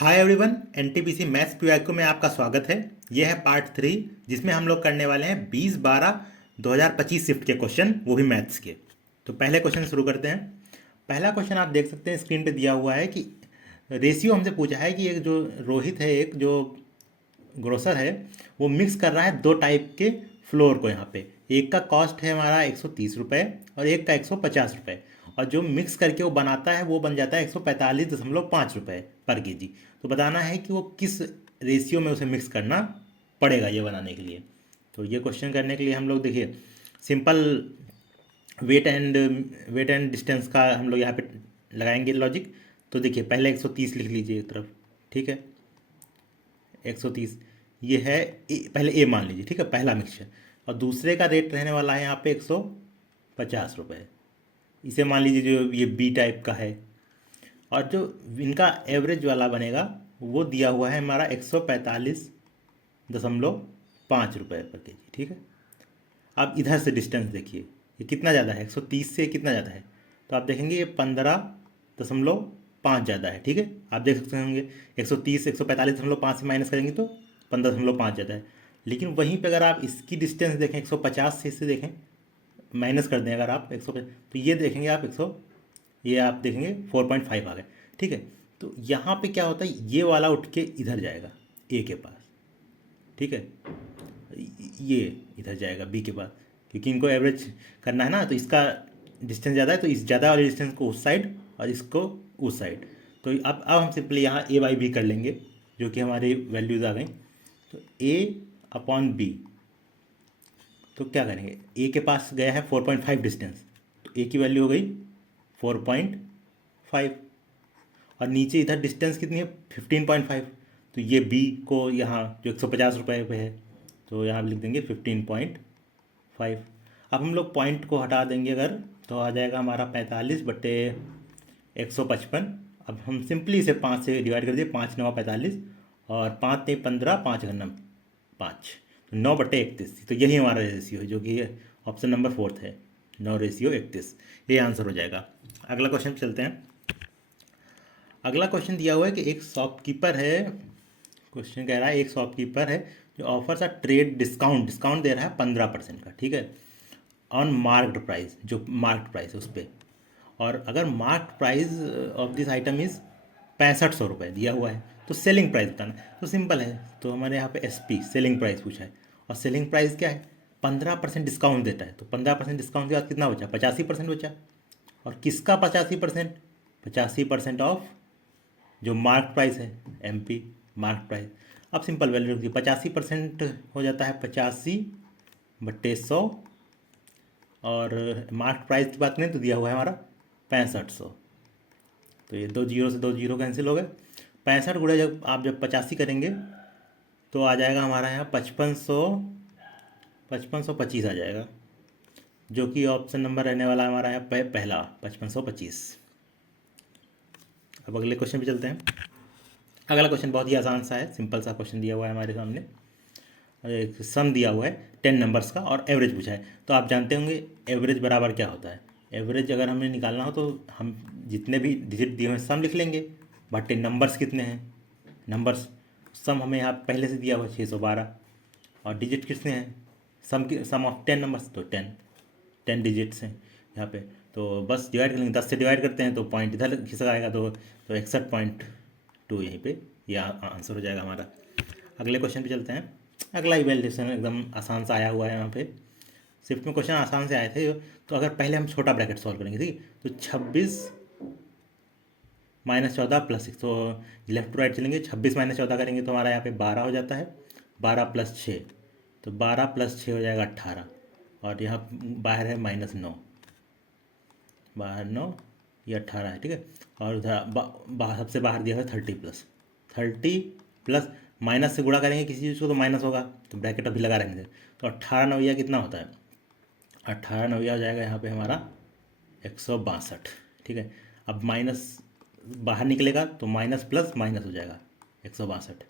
Hi everyone, NTPC maths PYQ में आपका स्वागत है। यह है पार्ट 3 जिसमें हम लोग करने वाले हैं 20-12-2025 शिफ्ट के क्वेश्चन, वो भी मैथ्स के। तो पहले क्वेश्चन शुरू करते हैं। पहला क्वेश्चन आप देख सकते हैं स्क्रीन पे दिया हुआ है कि रेशियो हमसे पूछा है कि एक जो रोहित है, एक जो ग्रोसर है, वो मिक्स कर रहा है दो टाइप के फ्लोर को। यहाँ पे एक का कॉस्ट है हमारा 130 रुपये और एक का 150 रुपये, और जो मिक्स करके वो बनाता है वो बन जाता है 145.5 रुपये पर केजी। तो बताना है कि वो किस रेशियो में उसे मिक्स करना पड़ेगा ये बनाने के लिए। तो ये क्वेश्चन करने के लिए हम लोग देखिए सिंपल वेट एंड डिस्टेंस का हम लोग यहाँ पे लगाएंगे लॉजिक। तो देखिए पहले 130 लिख लीजिए एक तरफ, ठीक है। 130 ये है पहले ए मान लीजिए, ठीक है, पहला मिक्सचर। और दूसरे का रेट रहने वाला है यहाँ पे 150 रुपये। इसे मान लीजिए जो ये बी टाइप का है। और जो इनका एवरेज वाला बनेगा वो दिया हुआ है हमारा 145.5 रुपये पर केजी, ठीक है। अब इधर से डिस्टेंस देखिए, ये कितना ज़्यादा है, 130 से कितना ज़्यादा है। तो आप देखेंगे ये 15.5 ज़्यादा है, ठीक है। आप देख सकते होंगे 130 145.5 से माइनस करेंगे तो 15.5 ज़्यादा है। लेकिन वहीं पे अगर आप इसकी डिस्टेंस देखें 150 से, इससे देखें माइनस कर दें अगर आप 150, तो ये देखेंगे आप 100, ये आप देखेंगे 4.5 आ गए, ठीक है। तो यहाँ पे क्या होता है, ये वाला उठ के इधर जाएगा ए के पास, ठीक है। ये इधर जाएगा बी के पास, क्योंकि इनको एवरेज करना है ना। तो इसका डिस्टेंस ज़्यादा है तो इस ज़्यादा वाले डिस्टेंस को उस साइड और इसको उस साइड। तो अब हम सिंपली यहाँ ए बाई बी कर लेंगे, जो कि हमारी वैल्यूज़ आ गई। तो ए अपॉन बी, तो क्या करेंगे, ए के पास गया है 4.5 डिस्टेंस, तो ए की वैल्यू हो गई 4.5। और नीचे इधर डिस्टेंस कितनी है 15.5। तो ये बी को यहाँ जो 150 रुपये पे है तो यहाँ लिख देंगे 15.5। अब हम लोग पॉइंट को हटा देंगे अगर, तो आ जाएगा हमारा 45/155। अब हम सिंपली इसे 5 से डिवाइड कर दिए, 5×9 = 45 और 5×3 = 15, 5×9 5, तो 9/31। तो यही हमारा रेशियो है, जो कि ऑप्शन नंबर 4 है, 9:31। ये आंसर हो जाएगा। अगला क्वेश्चन चलते हैं। अगला क्वेश्चन दिया हुआ है कि एक शॉपकीपर है, क्वेश्चन कह रहा है एक शॉपकीपर है जो ऑफर्स अ ट्रेड डिस्काउंट दे रहा है 15% का, ठीक है, ऑन मार्क्ड प्राइस, जो मार्क्ड प्राइस है उस पर। और अगर marked price of this item is 6500 रुपये दिया हुआ है, तो सेलिंग प्राइस बताना है। तो सिंपल है, तो हमारे यहाँ पे SP सेलिंग प्राइस पूछा है, और सेलिंग प्राइस क्या है, 15% डिस्काउंट देता है। तो 15% डिस्काउंट के बाद कितना बचा, 85% बचा। और किसका 85%, 85% ऑफ जो मार्क प्राइस है, MP मार्क प्राइस। अब सिंपल वैल्यू रखिए, 85% हो जाता है 85/100, और मार्क प्राइस की बात करें तो दिया हुआ है हमारा 6500। तो ये 2 जीरो से 2 जीरो कैंसिल हो गए। 65 गुणा जब 85 करेंगे तो आ जाएगा हमारा यहाँ 5525 आ जाएगा, जो कि ऑप्शन नंबर रहने वाला है हमारा यहाँ पहला 5525। अब अगले क्वेश्चन पे चलते हैं। अगला क्वेश्चन बहुत ही आसान सा है, सिंपल सा क्वेश्चन दिया हुआ है हमारे सामने। एक सम दिया हुआ है 10 नंबर्स का और एवरेज पूछा है। तो आप जानते होंगे एवरेज बराबर क्या होता है। एवरेज अगर हमें निकालना हो तो हम जितने भी डिजिट दिए हुए हैं सम लिख लेंगे, बट नंबर्स कितने हैं, नंबर्स सम हमें यहाँ पहले से दिया हुआ है 612, और डिजिट कितने हैं, सम ऑफ 10 नंबर्स, तो 10 डिजिट्स हैं यहाँ पे। तो बस डिवाइड करेंगे, 10 से डिवाइड करते हैं तो पॉइंट इधर खिसक आएगा, तो 61.2 यहीं पे ये आंसर हो जाएगा हमारा। अगले क्वेश्चन पे चलते हैं। अगला इवेल्यूशन एकदम आसान सा आया हुआ है यहाँ पे, शिफ्ट में क्वेश्चन आसान से आए थे। तो अगर पहले हम छोटा ब्रैकेट सॉल्व करेंगे, ठीक, तो 26 - 14 + 6, तो लेफ्ट टू राइट चलेंगे, 26 - 14 करेंगे तो हमारा यहाँ पे 12 हो जाता है, 12 + 6, तो 12 + 6 हो जाएगा 18, और यहाँ बाहर है -9, बाहर 9, ये 18 है, ठीक है। और उधर सबसे बाहर दिया है 30+, माइनस से गुणा करेंगे किसी चीज़ को तो माइनस होगा, तो ब्रैकेट अभी लगा रहेंगे। तो 18 9 कितना होता है, 18 9 हो जाएगा यहाँ पे हमारा 162, ठीक है। अब माइनस बाहर निकलेगा तो माइनस प्लस माइनस हो जाएगा 162।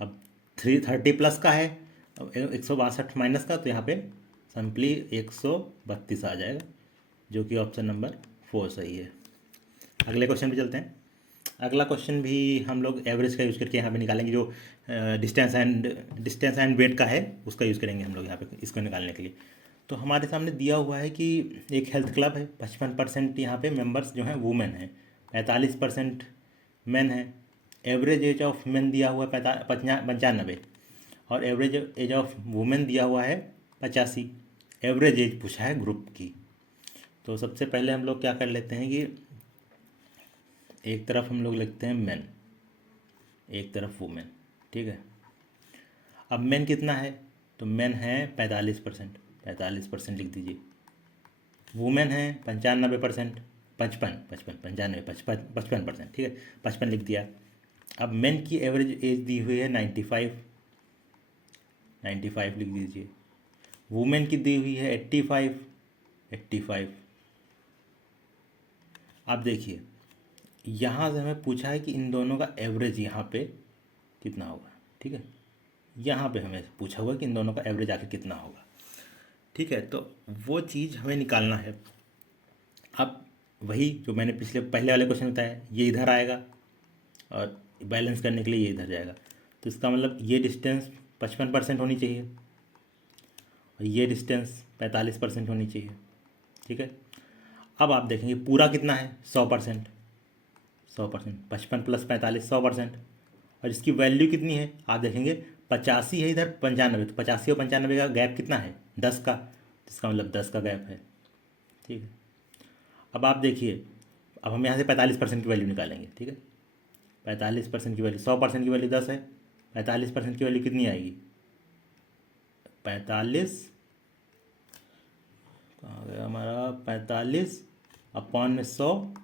अब 30+ का है, अब 162 माइनस का, तो यहाँ पे सिंपली 132 आ जाएगा, जो कि ऑप्शन नंबर 4 सही है। अगले क्वेश्चन पे चलते हैं। अगला क्वेश्चन भी हम लोग एवरेज का यूज़ करके यहाँ पे निकालेंगे, जो डिस्टेंस एंड वेट का है उसका यूज़ करेंगे हम लोग यहाँ पे इसको निकालने के लिए। तो हमारे सामने दिया हुआ है कि एक हेल्थ क्लब है, 55% यहाँ पे मेंबर्स जो हैं वुमेन हैं, 45% मैन है, एवरेज एज ऑफ मैन दिया हुआ है 95 और एवरेज एज ऑफ वुमेन दिया हुआ है 85। एवरेज एज पूछा है ग्रुप की। तो सबसे पहले हम लोग क्या कर लेते हैं कि एक तरफ हम लोग लिखते हैं मैन, एक तरफ वुमेन, ठीक है। अब मैन कितना है, तो मैन है 45%, 45% लिख दीजिए। वुमेन है 95%, 55%, ठीक है, 55 लिख दिया। अब मैन की एवरेज एज दी हुई है 95, 95 लिख दीजिए। वुमेन की दी हुई है 85, 85। अब देखिए यहाँ से हमें पूछा है कि इन दोनों का एवरेज यहाँ पे कितना होगा, ठीक है। यहाँ पे हमें पूछा हुआ कि इन दोनों का एवरेज आखिर कितना होगा, ठीक है। तो वो चीज़ हमें निकालना है। अब वही जो मैंने पहले वाले क्वेश्चन बताया, ये इधर आएगा और बैलेंस करने के लिए ये इधर जाएगा। तो इसका मतलब ये डिस्टेंस 55% होनी चाहिए और ये डिस्टेंस 45% होनी चाहिए, ठीक है। अब आप देखेंगे पूरा कितना है, 100%, 100%, 55 + 45 100%। और इसकी वैल्यू कितनी है आप देखेंगे, 85 है इधर 95, तो 85 और 95 का गैप कितना है, 10 का, तो इसका मतलब 10 का गैप है, ठीक है। अब आप देखिए, अब हम यहाँ से 45% की वैल्यू निकालेंगे, ठीक है। 45% की वैल्यू, 100% की वैल्यू 10 है, 45% की वैल्यू कितनी आएगी, 45, कहाँ गया हमारा, 45/100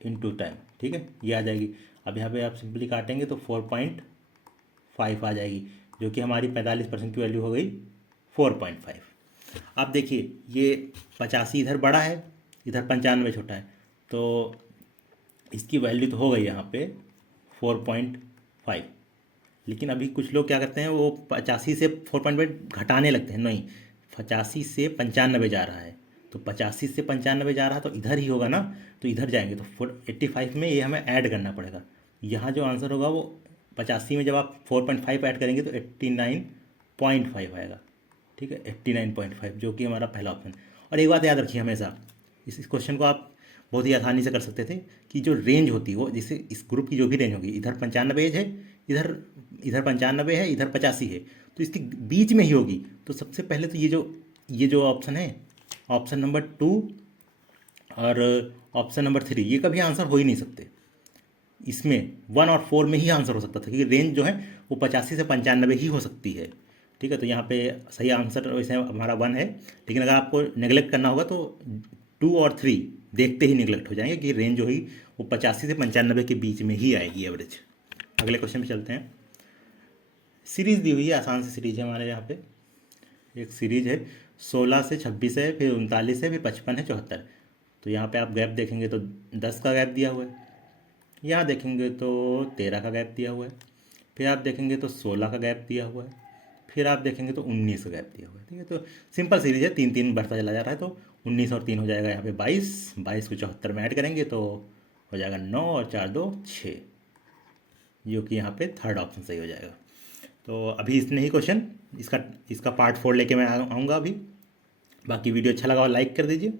× 10, ठीक है, ये आ जाएगी। अब यहाँ पे आप सिंपली काटेंगे तो 4.5 आ जाएगी, जो कि हमारी 45% की वैल्यू हो गई 4.5। अब देखिए ये 85 इधर बड़ा है, इधर 95 छोटा है, तो इसकी वैल्यू तो हो गई यहाँ पे 4.5। लेकिन अभी कुछ लोग क्या करते हैं, वो 85 से 4.5 घटाने लगते हैं। नहीं, 85 से 95 जा रहा है, तो 85 से 95 जा रहा है तो इधर ही होगा ना, तो इधर जाएंगे तो 85 में ये हमें ऐड करना पड़ेगा। यहाँ जो आंसर होगा वो 85 में जब आप 4.5 ऐड करेंगे तो 89.5 आएगा, ठीक है, 89.5, जो कि हमारा पहला ऑप्शन। और एक बात याद रखिए हमेशा, इस क्वेश्चन को आप बहुत ही आसानी से कर सकते थे कि जो रेंज होती है वो, जैसे इस ग्रुप की जो भी रेंज होगी, इधर 95 एज है, इधर इधर 95 है, इधर 85 है, तो इसके बीच में ही होगी। तो सबसे पहले तो ये जो ऑप्शन है, ऑप्शन नंबर 2 और ऑप्शन नंबर 3, ये कभी आंसर हो ही नहीं सकते। इसमें 1 और 4 में ही आंसर हो सकता था, क्योंकि रेंज जो है वो 85 से 95 ही हो सकती है, ठीक है। तो यहाँ पे सही आंसर वैसे हमारा 1 है, लेकिन अगर आपको नेगलेक्ट करना होगा तो 2 और 3 देखते ही नेगलेक्ट हो जाएंगे, कि रेंज जो है वो 85 से 95 के बीच में ही आएगी एवरेज। अगले क्वेश्चन पे चलते हैं। सीरीज़ दी हुई है, आसान सी सीरीज है हमारे यहाँ पे। एक सीरीज है, 16 से 26 है, फिर 39 है, फिर 55 है, 74। तो यहाँ पे आप गैप देखेंगे तो 10 का गैप दिया हुआ है, यहाँ देखेंगे तो 13 का गैप दिया हुआ है, फिर आप देखेंगे तो 16 का गैप दिया हुआ है, फिर आप देखेंगे तो 19 का गैप दिया हुआ है, ठीक है। तो सिंपल सीरीज है, 3 3 बढ़ता चला जा रहा है, तो 19 और 3 हो जाएगा यहाँ पे 22, 22 को 74 में ऐड करेंगे तो हो जाएगा 9 और 4 2 6, जो कि यहाँ पे थर्ड ऑप्शन सही हो जाएगा। तो अभी इतने ही क्वेश्चन, इसका पार्ट 4 लेके मैं आऊँगा अभी। बाकी वीडियो अच्छा लगा हो लाइक कर दीजिए।